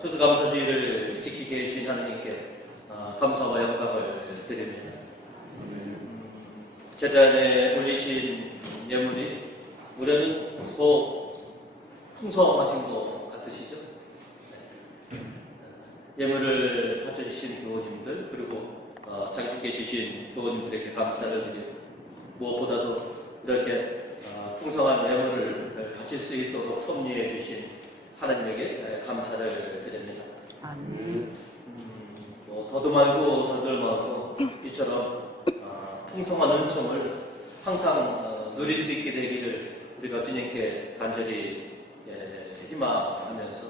추수감사주의를 지키게 해주신 하나님께 감사와 영광을 드립니다. 제단에 올리신 예물이 우리는 더 풍성하신 것 같으시죠? 예물을 바쳐주신 교우님들 그리고 장식해 주신 교우님들에게 감사를 드리고 무엇보다도 이렇게 풍성한 예물을 바칠 수 있도록 섭리해 주신 하나님에게 감사를 드립니다. 더도 말고 더들 말고 이처럼 풍성한 은총을 항상 누릴 수 있게 되기를 우리가 주님께 간절히 희망하면서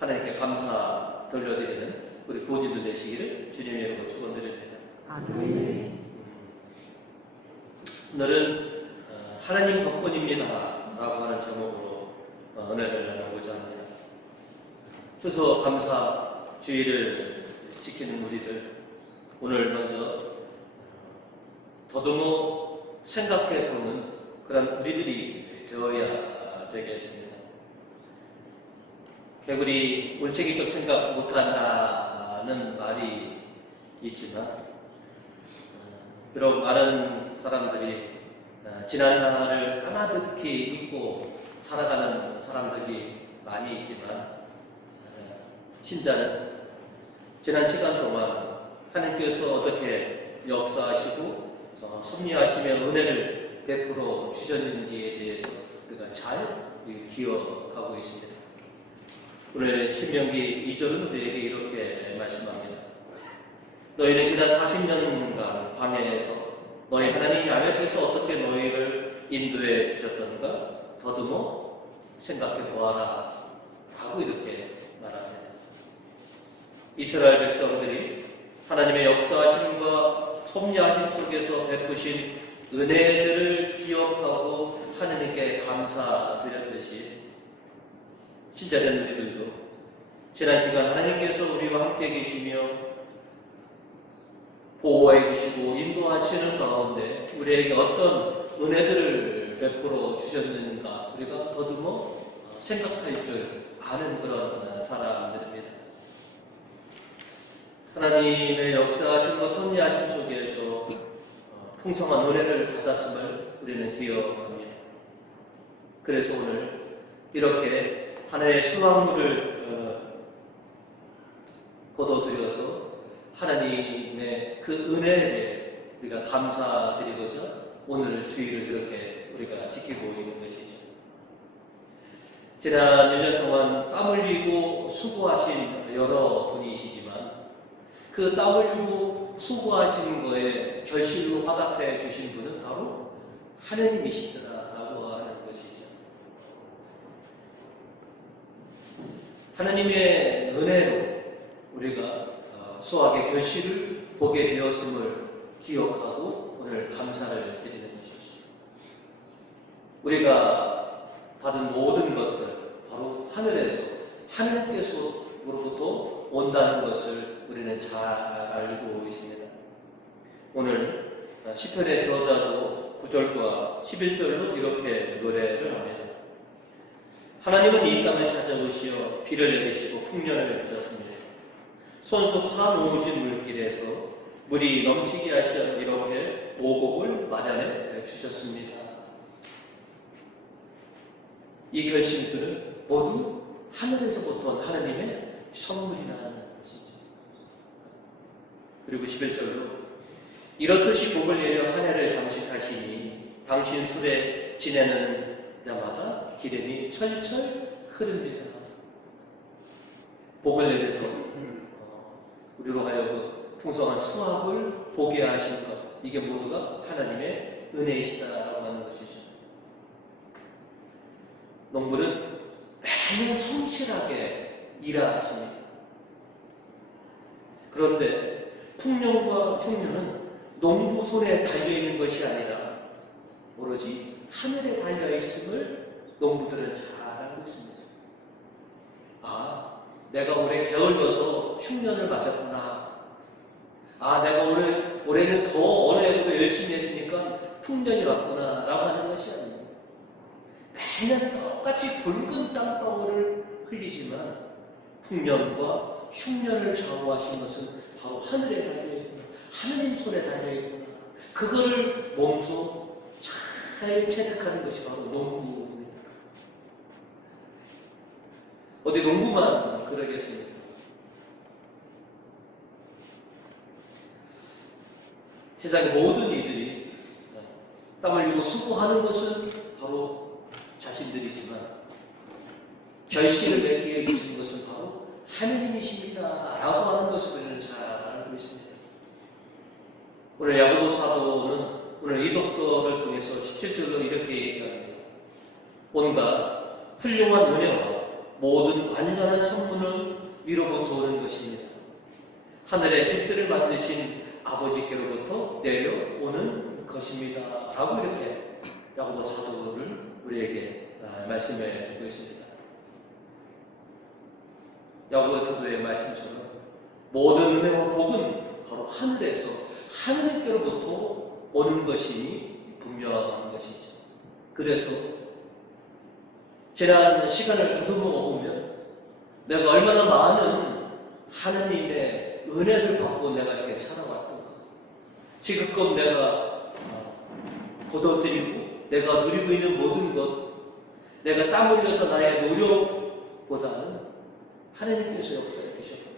하나님께 감사 돌려드리는 우리 교우님들 되시기를 주님의 이름으로 축원드립니다. 오늘은 하나님 덕분입니다 라고 하는 제목으로 은혜를 나누고자 합니다. 추수 감사 주의를 지키는 우리들 오늘 먼저 더듬어 생각해보는 그런 우리들이 되어야 되겠습니다. 개구리 울챙이쪽 생각 못한다는 말이 있지만 비록 많은 사람들이 지난 날을 까마득히 잊고 살아가는 사람들이 많이 있지만 신자는 지난 시간 동안 하나님께서 어떻게 역사하시고 섭리하시며 은혜를 베풀어 주셨는지에 대해서 우리가 잘 기억하고 있습니다. 오늘 신명기 2절은 우리에게 이렇게 말씀합니다. 너희는 지난 40년간 광야에서 너희 하나님 야훼께서 어떻게 너희를 인도해 주셨던가 더듬어 생각해 보아라 하고 이렇게 말합니다. 이스라엘 백성들이 하나님의 역사하심과 섭리하심 속에서 베푸신 은혜들을 기억하고 하나님께 감사드렸듯이 신자된 우리들도 지난 시간 하나님께서 우리와 함께 계시며 보호해 주시고 인도하시는 가운데 우리에게 어떤 은혜들을 베풀어 주셨는가 우리가 더듬어 생각할 줄 아는 그런 사람들입니다. 하나님의 역사하심과 섭리하심 속에서 풍성한 은혜를 받았음을 우리는 기억합니다. 그래서 오늘 이렇게 하나님의 수확물을 거둬들여서 하나님의 그 은혜에 우리가 감사드리고자 오늘 주일을 그렇게 우리가 지키고 있는 것이죠. 지난 1년 동안 땀 흘리고 수고하신 여러 분이시지만 그 땀 흘리고 수고하신 거에 결실로 화답해 주신 분은 바로 하나님이시더라라고 하는 것이죠. 하나님의 은혜로 우리가 수확의 결실을 보게 되었음을 기억하고 오늘 감사를 드리는 것이죠. 우리가 받은 모든 것들 바로 하늘에서 하나님께서로부터 온다는 것을 우리는 잘 알고 있습니다. 오늘 시편의 저자도 9절과 11절로 이렇게 노래를 합니다. 하나님은 이 땅을 찾아오시어 비를 내리시고 풍년을 주셨습니다. 손수 파놓으신 물길에서 물이 넘치게 하시어 이렇게 오곡을 마련해 주셨습니다. 이 결심들은 모두 하늘에서부터 온 하나님의 선물이라는 것이죠. 그리고 11절로 이렇듯이 복을 내려 한 해를 장식하시니 당신 술에 지내는 야마다 기름이 철철 흐릅니다. 복을 내려서 우리로 하여금 풍성한 수확을 보게 하신 것, 이게 모두가 하나님의 은혜이시다라고 하는 것이죠. 농부는 매년 성실하게 일하십니다. 그런데 풍년과 흉년은 농부 손에 달려있는 것이 아니라 오로지 하늘에 달려있음을 농부들은 잘 알고 있습니다. 아, 내가 올해 게을러서 흉년을 맞았구나. 아, 내가 올해는 더 어느 해보다 열심히 했으니까 풍년이 왔구나 라고 하는 것이 아닙니다. 매년 똑같이 붉은 땀방울을 흘리지만 풍년과 흉년을 좌우하신 것은 바로 하늘에 달려있구나. 하느님 손에 달려있구나. 그거를 몸소 잘 체득하는 것이 바로 농부입니다. 어디 농부만 그러겠습니까? 세상의 모든 이들이 땀 흘리고 수고하는 것은 바로 자신들이지만 결실을 맺게 해주시는 것은 바로 하느님이십니다 라고 하는 것을 잘 알고 있습니다. 오늘 야고보 사도는 오늘 이 독서를 통해서 17절로 이렇게 얘기합니다. 온갖 훌륭한 은혜와 모든 완전한 선물은 위로부터 오는 것입니다. 하늘의 빛들을 만드신 아버지께로부터 내려오는 것입니다 라고 이렇게 야고보 사도를 우리에게 말씀해 주고 있습니다. 야고보 사도의 말씀처럼 모든 은혜와 복은 바로 하늘에서 하느님께로부터 오는 것이 분명한 것이죠. 그래서 지난 시간을 더듬어 보면 내가 얼마나 많은 하느님의 은혜를 받고 내가 이렇게 살아왔던가. 지금껏 내가 거둬들이고 내가 누리고 있는 모든 것, 내가 땀 흘려서 나의 노력보다는 하느님께서 역사해 주셨구나.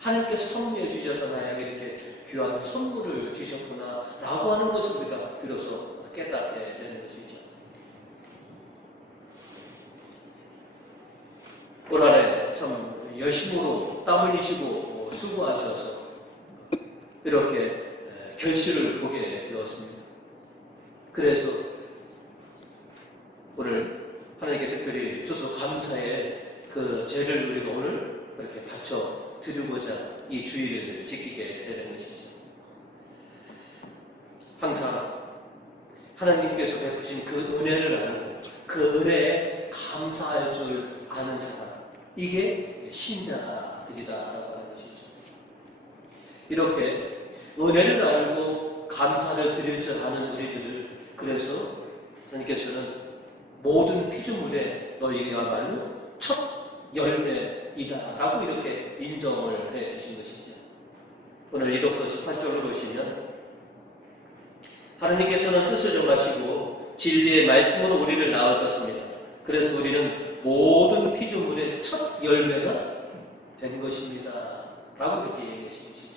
하느님께서 섭리해 주셔서 나에게 이렇게 귀한 선물을 주셨구나 라고 하는 것을 우리가 비로소 깨닫게 되는 것이죠. 올 한해 참 열심으로 땀 흘리시고 수고하셔서 이렇게 결실을 보게 되었습니다. 그래서 오늘 하나님께 특별히 주셔서 감사의 그 죄를 우리가 오늘 이렇게 바쳐 드리고자 이 주일을 지키게 되는 것이죠. 항상 하나님께서 베푸신 그 은혜를 알고 그 은혜에 감사할 줄 아는 사람, 이게 신자들이다라고 하는 것이죠. 이렇게 은혜를 알고 감사를 드릴 줄 아는 우리들을, 그래서 하나님께서는 모든 피조물에 너희야말로 첫 열매이다 라고 이렇게 인정을 해 주신 것이죠. 오늘 이독서 18절을 보시면 하나님께서는 뜻을 정하시고 진리의 말씀으로 우리를 낳으셨습니다. 그래서 우리는 모든 피조물의 첫 열매가 된 것입니다 라고 이렇게 얘기하신 것이죠.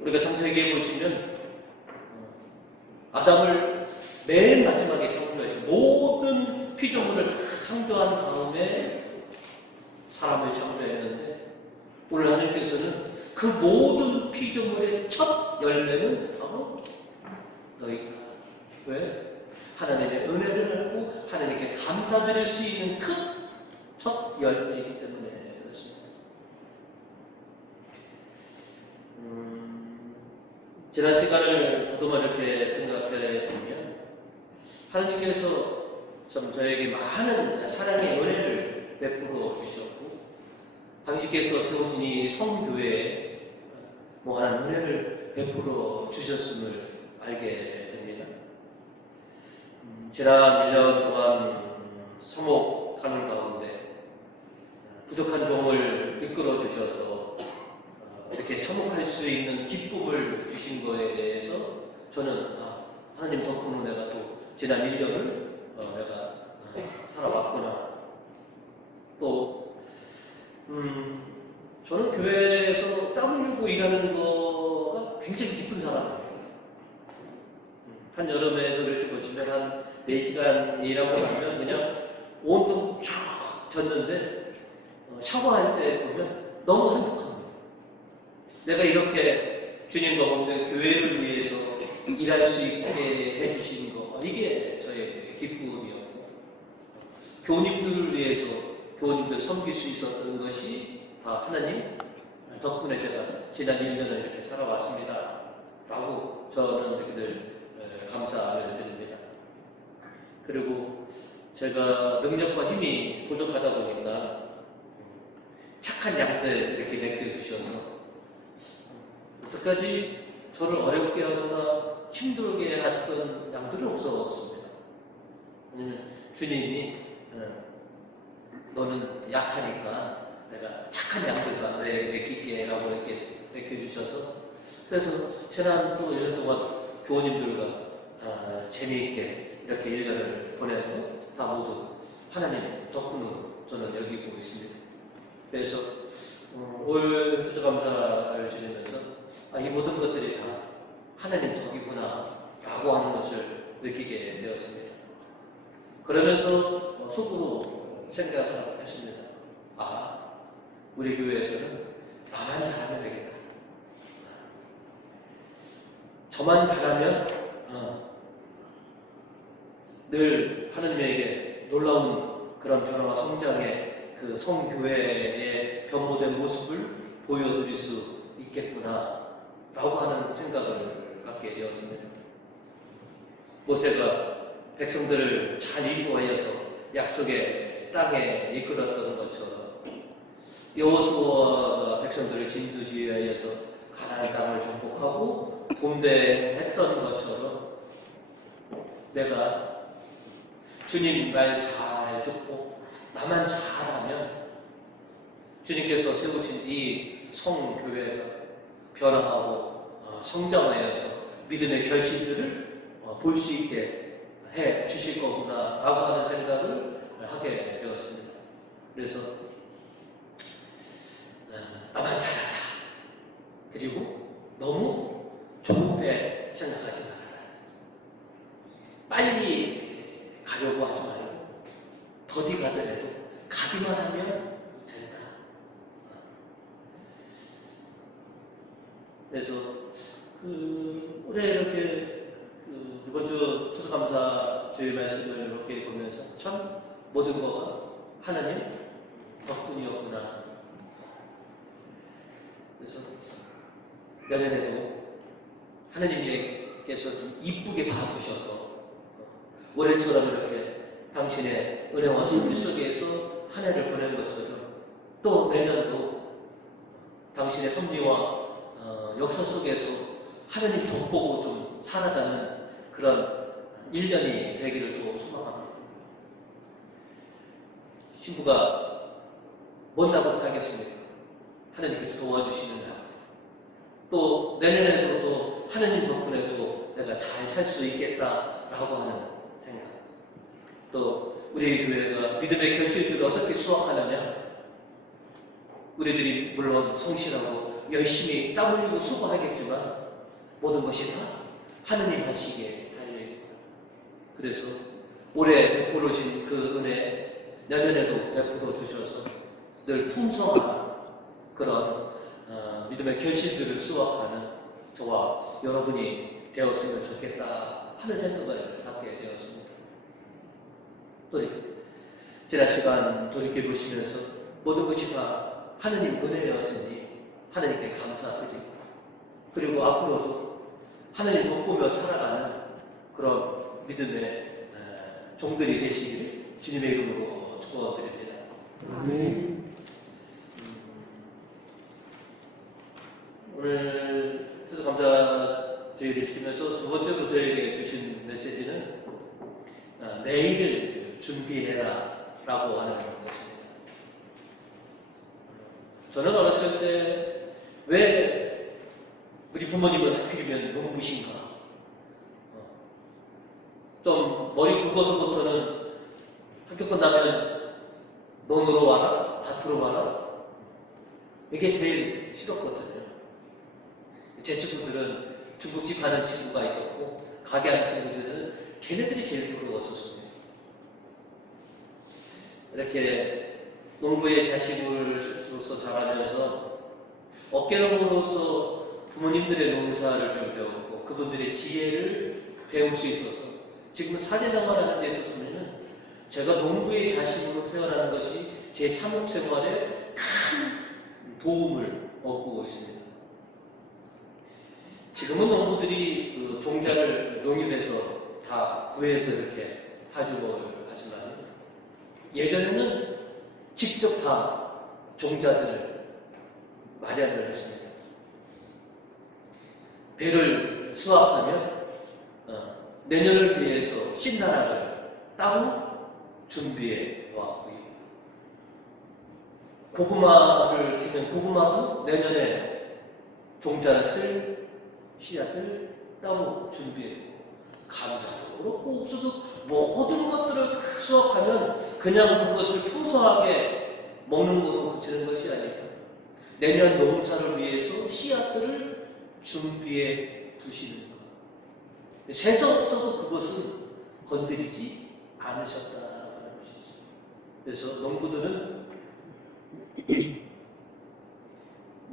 우리가 창세기에 보시면 아담을 맨 마지막에 창조했죠. 모든 피조물을 다 창조한 다음에 사람을 창조했는데 오늘 하나님께서는 그 모든 피조물의 첫 열매는 바로 너희다. 왜? 하나님의 은혜를 알고 하나님께 감사드릴 수 있는 큰 첫 열매이기 때문에 그렇습니다. 지난 시간을 더듬어 이렇게 생각해 보면 하나님께서 참 저에게 많은 사랑의 은혜를 베풀어 주셨고 당신께서 세우신 이 성교회에 무한한 은혜를 베풀어 주셨음을 알게 됩니다. 지난 1년 동안 사목하는 가운데 부족한 종을 이끌어 주셔서 이렇게 사목할 수 있는 기쁨을 주신 거에 대해서 저는 하나님 덕분으로 내가 또 지난 1년을 내가 살아왔구나. 또 저는 교회에서 땀 흘리고 일하는 거가 굉장히 기쁜 사람이에요. 한여름에도 이렇게 보시면 한 4시간 일하고 나면 그냥 온통 쭉 젖는데 샤워할 때 보면 너무 행복합니다. 내가 이렇게 주님과 공동 교회를 위해서 일할 수 있게 해주신 거, 이게 저의 기쁨이었고, 교우님들을 위해서 교우님들 섬길 수 있었던 것이 다 하나님 덕분에 제가 지난 1년을 이렇게 살아왔습니다 라고 저는 이렇게 늘 감사를 드립니다. 그리고 제가 능력과 힘이 부족하다 보니까 착한 양들 이렇게 맡겨주셔서 여태까지 저를 어렵게 하거나 힘들게 했던 양들은 없었습니다. 왜냐면 주님이 너는 약하니까 내가 착한 양들과 너에게 맡길게 라고 이렇게 맡겨주셔서, 그래서 지난 또 1년 동안 교우님들과 재미있게 이렇게 1년을 보내서 다 모두 하나님 덕분으로 저는 여기고 있습니다. 그래서 올 추수감사를 지내면서 이 모든 것들이 다 하나님 덕이구나 라고 하는 것을 느끼게 되었습니다. 그러면서 속으로 생각을 했습니다. 우리 교회에서는 나만 잘하면 되겠다. 저만 잘하면 늘 하느님에게 놀라운 그런 변화와 성장의 그 성교회의 변모된 모습을 보여드릴 수 있겠구나 라고 하는 생각을 갖게 되었습니다. 모세가 백성들을 잘 인도하여서 약속의 땅에 이끌었던 것처럼, 여호수아가 백성들을 진두지휘하여서 가나안 땅을 정복하고 분배했던 것처럼, 내가 주님 말 잘 듣고 나만 잘하면 주님께서 세우신 이 성교회가 변화하고 성장하여서 믿음의 결실들을 볼 수 있게 해 주실 거구나 라고 하는 생각을 하게 되었습니다. 그래서 나만 잘하자, 그리고 너무 좋은데 생각하지 말아라, 빨리 가려고 하지 말고 더디 가더라도 가기만 하면 된다. 그래서 올해 이렇게 이번 주 추수감사 주일 말씀을 이렇게 보면서 참 모든 것가 하나님 덕분이었구나. 그래서 내년에도 하나님께서 좀 이쁘게 봐주셔서 올해처럼 이렇게 당신의 은혜와 선비 속에서 한 해를 보내는 것처럼, 또 내년도 당신의 섭리와 역사 속에서 하나님 덕보고 좀 살아가는 그런 1년이 되기를 또 소망합니다. 신부가 못나고 살겠습니까? 하나님께서 도와주시는 날, 또 내년에도 또 하나님 덕분에도 내가 잘 살 수 있겠다라고 하는 생각, 또 우리 교회가 믿음의 결실들을 어떻게 수확하느냐, 우리들이 물론 성실하고 열심히 땀 흘리고 수고하겠지만 모든 것이 다 하느님 하시기에 달려있다. 그래서 올해 베풀어 주신 그 은혜 내년에도 베풀어 주셔서 늘 풍성한 그런 믿음의 결실들을 수확하는 저와 여러분이 되었으면 좋겠다 하는 생각을 갖게 되었습니다. 또 지난 시간 돌이켜보시면서 모든 것이 다 하느님 은혜였으니 하느님께 감사드립니다. 그리고 앞으로도 하느님 덕보며 살아가는 그런 믿음의 종들이 되시기를 주님의 이름으로 축원드립니다. 아멘. 오늘 추수감사 주일을 지키면서 두 번째로 저에게 주신 메시지는 내일을 준비해라 라고 하는 것입니다. 저는 어렸을 때 왜 우리 부모님은 하필이면 농부신가, 좀 머리 굵어서부터는 학교 끝나면 논으로 와라, 밭으로 와라, 이게 제일 싫었거든요. 제 친구들은 중국집 하는 친구가 있었고 가게 하는 친구들은 걔네들이 제일 부러웠었습니다. 이렇게 농부의 자식으로서 자라면서 어깨너머로서 부모님들의 농사를 좀 배웠고 그분들의 지혜를 배울 수 있어서 지금 사제생활하는 데 있어서는 제가 농부의 자식으로 태어나는 것이 제 상업생활에 큰 도움을 얻고 있습니다. 지금은 농부들이 그 종자를 농협에서 다 구해서 이렇게 파주를 하지만 예전에는 직접 다 종자들을 마련을 했습니다. 배를 수확하면 내년을 위해서 씨나라를 따로 준비해 왔고요. 고구마를 키면 고구마도 내년에 종자를 쓸 씨앗을 따로 준비했고, 감자도 그렇고 옥수수 모든 것들을 다 수확하면 그냥 그것을 풍성하게 먹는 것으로 그치는 것이 아니라 내년 농사를 위해서 씨앗들을 준비해 두시는 것. 세상 없어도 그것은 건드리지 않으셨다는 것이죠. 그래서 농부들은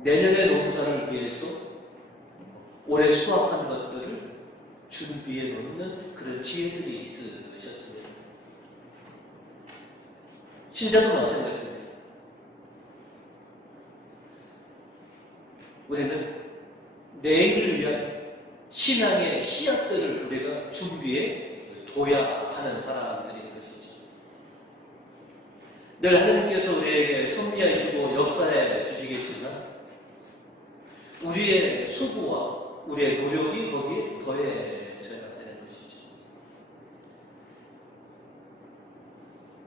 내년의 농사를 위해서 올해 수확한 것들을 준비해 놓는 그런 지혜들이 있으셨습니다. 신자도 마찬가지입니다. 우리는 내일을 위한 신앙의 씨앗들을 우리가 준비해 둬야 하는 사람들인 것이죠. 늘 하나님께서 우리에게 섭리하시고 역사해 주시겠지만 우리의 수고와 우리의 노력이 거기에 더해져야 되는 것이죠.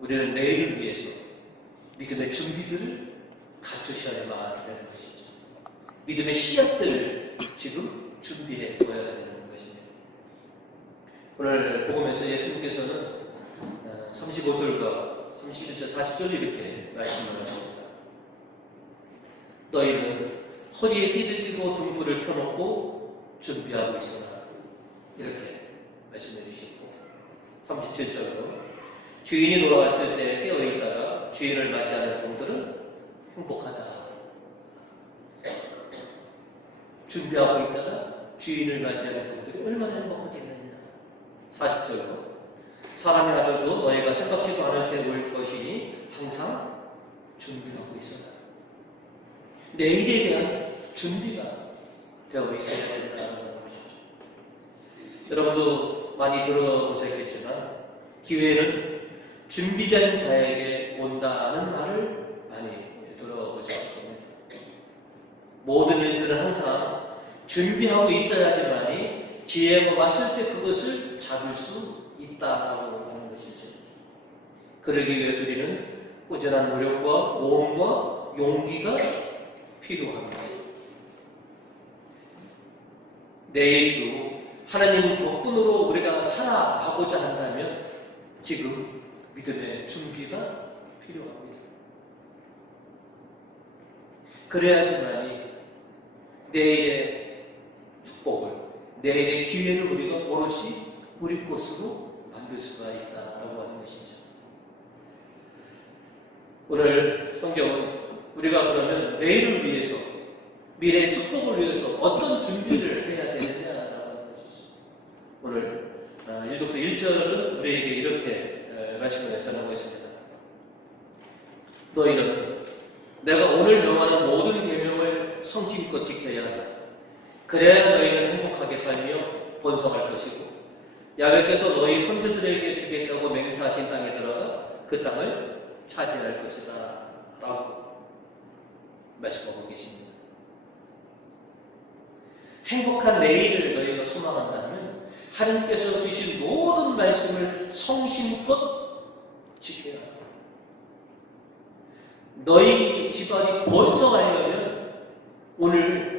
우리는 내일을 위해서 믿음의 준비들을 갖추셔야만 되는 것이죠. 믿음의 씨앗들을 지금 준비해 둬야 되는 것입니다. 오늘 복음에서 예수님께서는 35절과 37절, 40절 이렇게 말씀을 하십니다. 너희는 허리에 띠를 띠고 등불을 켜놓고 준비하고 있어라. 이렇게 말씀해 주시고 37절로 주인이 돌아왔을 때 깨어있다가 주인을 맞이하는 종들은 행복하다. 준비하고 있다가 주인을 맞이하는 종들이 얼마나 행복하겠느냐. 40절로 사람의 아들도 너희가 생각지도 않을 때 올 것이니 항상 준비하고 있어라. 내일에 대한 준비가 되어 있어야 된다는 것이죠. 여러분도 많이 들어보셨겠지만 기회는 준비된 자에게 온다는 말을 많이 들어보셨을 겁니다. 모든 일들은 항상 준비하고 있어야지만이 기회가 왔을 때 그것을 잡을 수 있다고 하는 것이죠. 그러기 위해서 우리는 꾸준한 노력과 모험과 용기가 필요합니다. 내일도 하나님 덕분으로 우리가 살아가고자 한다면 지금 믿음의 준비가 필요합니다. 그래야지만이 내일의 축복을, 내일의 기회를 우리가 오롯이 우리 것으로 만들 수가 있다라고 하는 것이죠. 오늘 성경은 우리가 그러면 내일을 위해서, 미래의 축복을 위해서 어떤 준비를 해야 되느냐라는 것이죠. 오늘 일독서 1절은 우리에게 이렇게 말씀을 전하고 있습니다. 너희는 내가 오늘 명하는 모든 계명을 성심껏 지켜야 한다. 그래야 너희는 행복하게 살며 번성할 것이고 야훼께서 너희 선조들에게 주겠다고 맹세하신 땅에 들어가 그 땅을 차지할 것이다 라고 말씀하고 계십니다. 행복한 내일을 너희가 소망한다면 하나님께서 주신 모든 말씀을 성심껏 지켜야 한다. 너희 집안이 번성하려면 오늘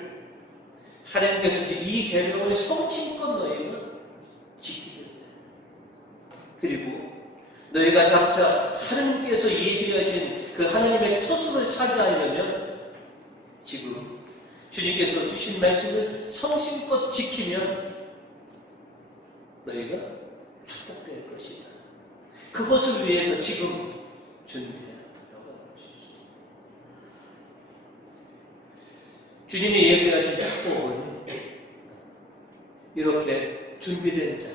하나님께서 주신 이 계명을 성심껏 너희가 지키게 돼. 그리고 너희가 장차 하나님께서 예비하신 그 하나님의 처소를 차지하려면 지금 주님께서 주신 말씀을 성심껏 지키면 너희가 축복될 것이다. 그것을 위해서 지금 준비해야 한다고 하는 것이죠. 주님이 예비하신 축복은 이렇게 준비된 자,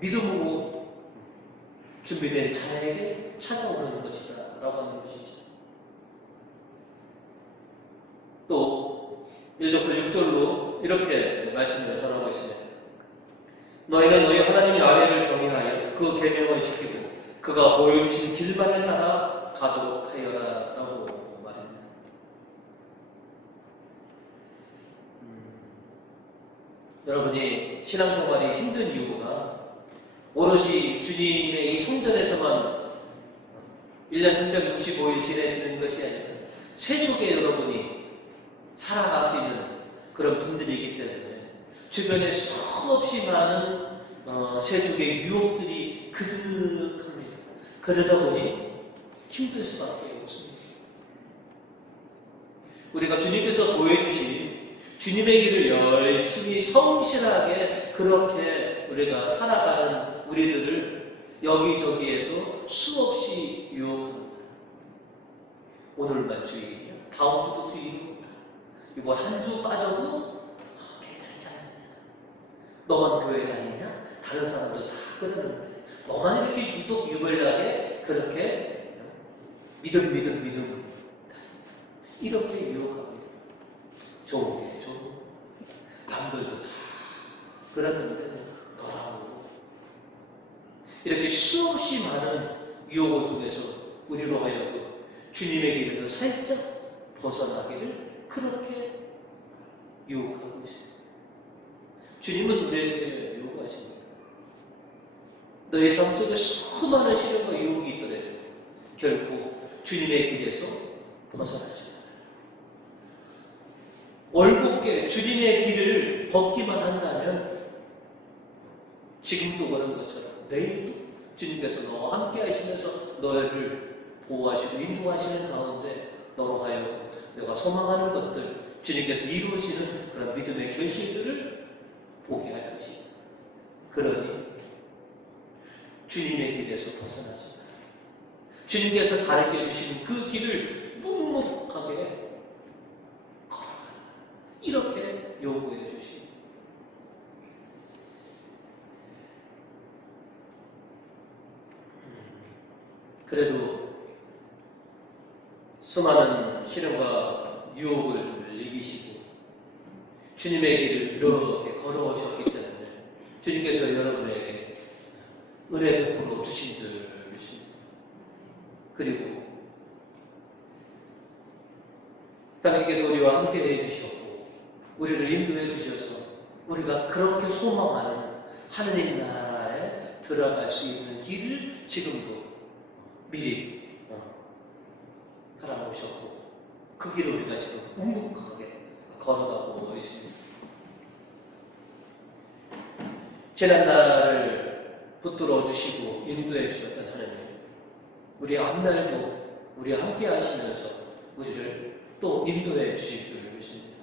믿음으로 준비된 자에게 찾아오는 것이다 라고 하는 것이죠. 또 일독서 6절로 이렇게 말씀을 전하고 있습니다. 너희는 너희 하나님 야훼를 경외하여 그 계명을 지키고 그가 보여주신 길만을 따라 가도록 하여라 라고 말합니다. 여러분이 신앙생활이 힘든 이유가 오롯이 주님의 이 성전에서만 1년 365일 지내시는 것이 아니라 세속에 여러분이 살아가시는 그런 분들이기 때문에 주변에 수없이 많은 세속의 유혹들이 그득합니다. 그러다 보니 힘들 수밖에 없습니다. 우리가 주님께서 보여주신 주님의 길을 열심히 성실하게 그렇게 우리가 살아가는 우리들을 여기저기에서 수없이 유혹합니다. 오늘만 주일이냐? 다음 주도 주일이고 이번 한 주 빠져도 괜찮잖아. 너만 교회 다니냐? 다른 사람들 다 그러는데 너만 이렇게 유독 유별나게 그렇게 믿음 이렇게 유혹합니다. 좋은 게 좋은 거. 남들도 다 그러는데 너라고 이렇게 수없이 많은 유혹을 통해서 우리로 하여금 주님의 길에서 살짝 벗어나기를 그렇게 유혹하고 있습니다. 주님은 우리에게 요구하십니다. 너의 삶 속에 수많은 시련과 유혹이 있더라도 결코 주님의 길에서 벗어나지 마라. 올곧게 주님의 길을 걷기만 한다면 지금도 그런 것처럼 내일도 주님께서 너와 함께 하시면서 너를 보호하시고 인도하시는 가운데 너로 하여금 내가 소망하는 것들 주님께서 이루시는 그런 믿음의 결실들을 보게 하여 하십니다. 그러니 주님의 길에서 벗어나지 마라. 주님께서 가르쳐 주시는 그 길을 묵묵하게 걸어가라. 이렇게 요구해 주십니다. 그래도 수많은 시련과 유혹을 이기시고 주님의 길을 이렇게 걸어오셨기 때문에 주님께서 여러분에게 은혜 베풀어 주신 줄 믿습니다. 그리고 당신께서 우리와 함께 해주셨고 우리를 인도해 주셔서 우리가 그렇게 소망하는 하느님 나라에 들어갈 수 있는 길을 지금도 미리 갈아놓으셨고 그 길을 우리가 지금 묵묵하게 걸어가고 있습니다. 지난날을 붙들어 주시고 인도해 주셨던 하나님, 우리 앞날도 우리와 함께 하시면서 우리를 또 인도해 주실 줄 믿습니다.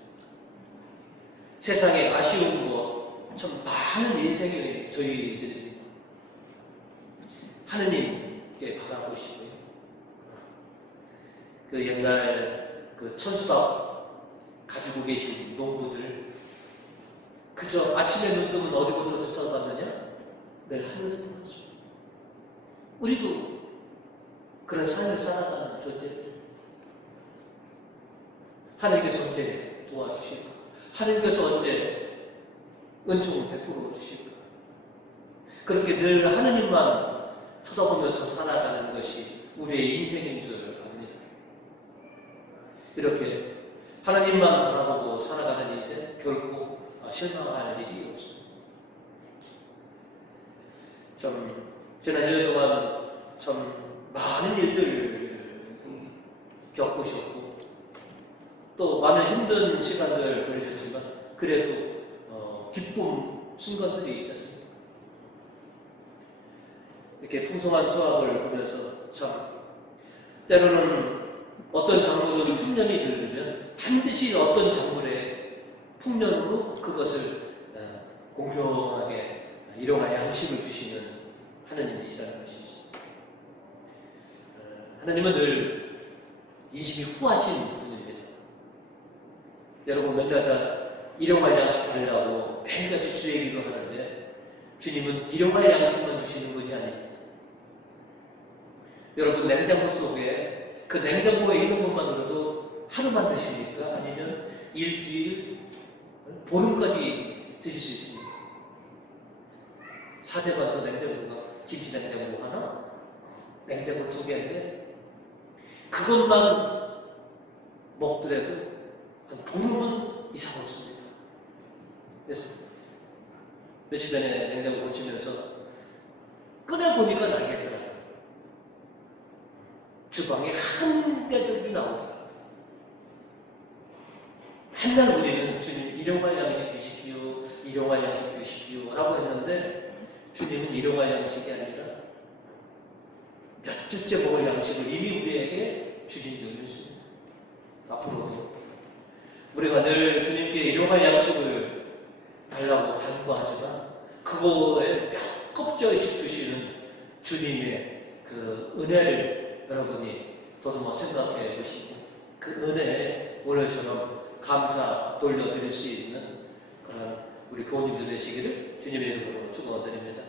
세상에 아쉬운 것 참 많은 인생의 저희들입니다. 하느님께 바라보시고요. 그 옛날 그 천수답 가지고 계신 농부들 그저 아침에 눈 뜨면 어디부터 쫓아갔느냐? 내일 하늘을 떠났습니다. 우리도 그런 삶을 살아가는 존재들. 하나님께서 언제 도와주실까? 하나님께서 언제 은총을 베풀어 주실까? 그렇게 늘 하나님만 쳐다보면서 살아가는 것이 우리의 인생인 줄 압니다. 이렇게 하나님만 바라보고 살아가는 인생 결코 실망할 일이 없습니다. 참 지난 1년 동안 참 많은 일들을 겪으셨고 또 많은 힘든 시간들 보내셨지만 그래도 기쁨 순간들이 있지 않습니까? 이렇게 풍성한 수확을 보면서 참 때로는 어떤 작물은 풍년이 들면 반드시 어떤 작물의 풍년으로 그것을 공평하게 일용할 양식을 주시는 하나님이시라는 것이죠. 하나님은 늘 인심이 후하신 분입니다. 여러분 맨날 일용할 양식 달라고 매일같이 주의 기도하는데 주님은 일용할 양식만 주시는 분이 아닙니다. 여러분 냉장고 속에 그 냉장고에 있는 것만으로도 하루만 드십니까? 아니면 일주일, 보름까지 드실 수 있습니다. 사제반도 냉장고가 김치 냉장고 하나, 냉장고 2개인데 그것만 먹더라도 한 보름은 이상 없습니다. 그래서 며칠 전에 냉장고 고치면서 꺼내보니까 나겠더라고요. 주방에 한 뼈덕이 나오더라. 한날 우리는 주님 일용할 양식 주시기요, 일용할 양식 주시기요 라고 했는데 주님은 일용할 양식이 아니라 몇 주째 먹을 양식을 이미 우리에게 주신 적이 있습니다. 앞으로도 우리가 늘 주님께 일용할 양식을 달라고 간구하지만 그거에 몇 껍질씩 주시는 주님의 그 은혜를 여러분이 더듬어 생각해 보시고 그 은혜에 오늘처럼 감사 돌려드릴 수 있는 그런 우리 교우님들 되시기를 주님의 이름으로 축원드립니다.